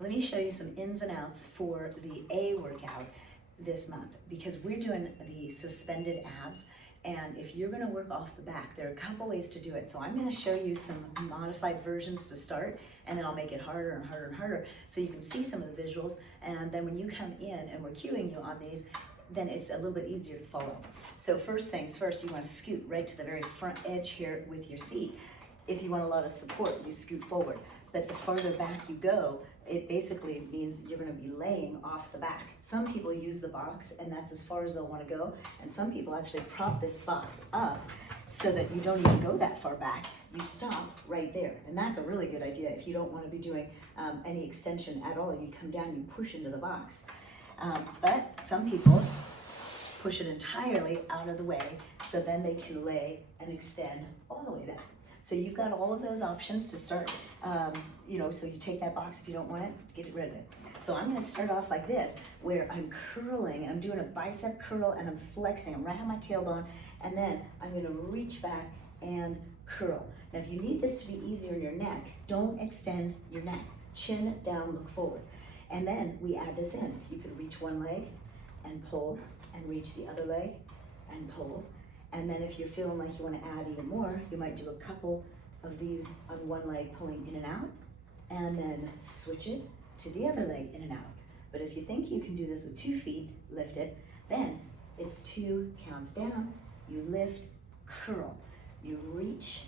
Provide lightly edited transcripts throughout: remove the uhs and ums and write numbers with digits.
Let me show you some ins and outs for the A workout this month, because we're doing the suspended abs. And if you're gonna work off the back, there are a couple ways to do it. So I'm gonna show you some modified versions to start, and then I'll make it harder and harder and harder so you can see some of the visuals. And then when you come in and we're cueing you on these, then it's a little bit easier to follow. So first things first, you wanna scoot right to the very front edge here with your seat. If you want a lot of support, you scoot forward. But the farther back you go, it basically means you're gonna be laying off the back. Some people use the box and that's as far as they'll wanna go. And some people actually prop this box up so that you don't even go that far back. You stop right there. And that's a really good idea. If you don't wanna be doing any extension at all, you come down, you push into the box. But some people push it entirely out of the way so then they can lay and extend all the way back. So you've got all of those options to start, so you take that box if you don't want it, get rid of it. So I'm gonna start off like this, where I'm curling, I'm doing a bicep curl and I'm flexing, I'm right on my tailbone, and then I'm gonna reach back and curl. Now if you need this to be easier in your neck, don't extend your neck. Chin down, look forward. And then we add this in. You could reach one leg and pull, and reach the other leg and pull. And then if you're feeling like you want to add even more, you might do a couple of these on one leg pulling in and out, and then switch it to the other leg in and out. But if you think you can do this with 2 feet lifted, then it's 2 counts down, you lift, curl. You reach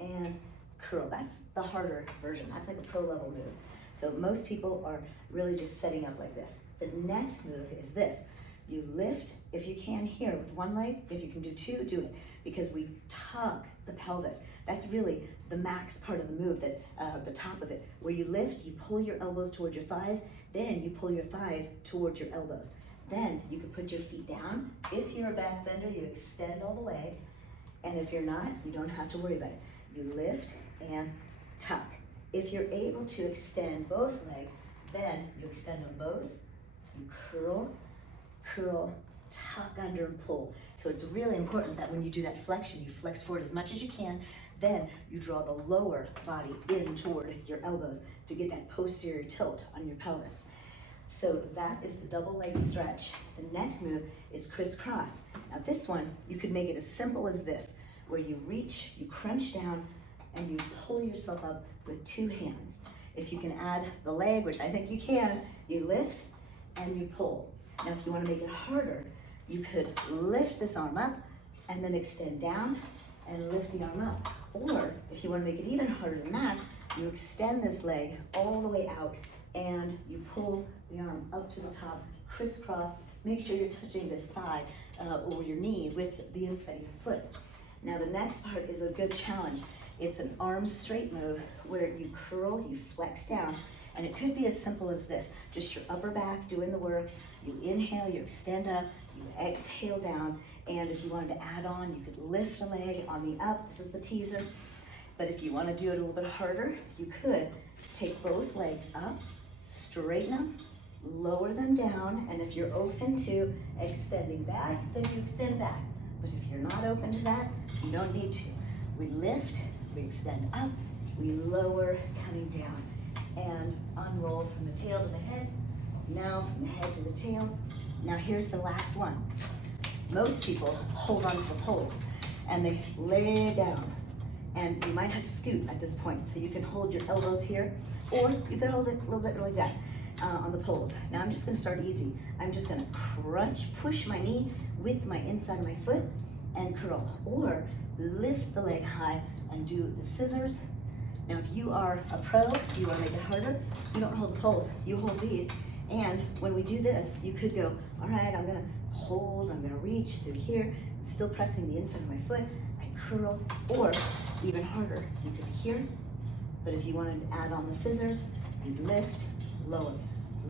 and curl. That's the harder version. That's like a pro level move. So most people are really just setting up like this. The next move is this. You lift, if you can here with one leg, if you can do 2, do it. Because we tug the pelvis. That's really the max part of the move, that the top of it. Where you lift, you pull your elbows towards your thighs, then you pull your thighs towards your elbows. Then you can put your feet down. If you're a back bender, you extend all the way. And if you're not, you don't have to worry about it. You lift and tuck. If you're able to extend both legs, then you extend them both, you curl, tuck under and pull. So it's really important that when you do that flexion, you flex forward as much as you can, then you draw the lower body in toward your elbows to get that posterior tilt on your pelvis. So that is the double leg stretch. The next move is crisscross. Now this one, you could make it as simple as this, where you reach, you crunch down, and you pull yourself up with 2 hands. If you can add the leg, which I think you can, you lift and you pull. Now if you want to make it harder, you could lift this arm up and then extend down and lift the arm up. Or if you want to make it even harder than that, you extend this leg all the way out and you pull the arm up to the top, crisscross. Make sure you're touching this thigh or your knee with the inside of your foot. Now the next part is a good challenge. It's an arm straight move where you curl, you flex down, and it could be as simple as this. Just your upper back doing the work. You inhale, you extend up, you exhale down, and if you wanted to add on, you could lift a leg on the up. This is the teaser. But if you want to do it a little bit harder, you could take both legs up, straighten them, lower them down, and if you're open to extending back, then you extend back. But if you're not open to that, you don't need to. We lift, we extend up, we lower, coming down, and unroll from the tail to the head. Now from the head to the tail. Now here's the last one. Most people hold onto the poles and they lay down, and you might have to scoot at this point. So you can hold your elbows here, or you could hold it a little bit like that on the poles. Now I'm just gonna start easy. I'm just gonna crunch, push my knee with my inside of my foot and curl, or lift the leg high and do the scissors. Now if you are a pro, you wanna make it harder, you don't hold the poles, you hold these. And when we do this, you could go, all right, I'm gonna hold, I'm gonna reach through here, still pressing the inside of my foot, I curl, or even harder, you could be here, but if you wanted to add on the scissors, you lift, lower,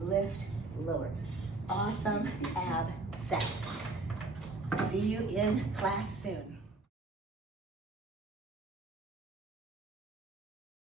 lift, lower. Awesome ab set. See you in class soon.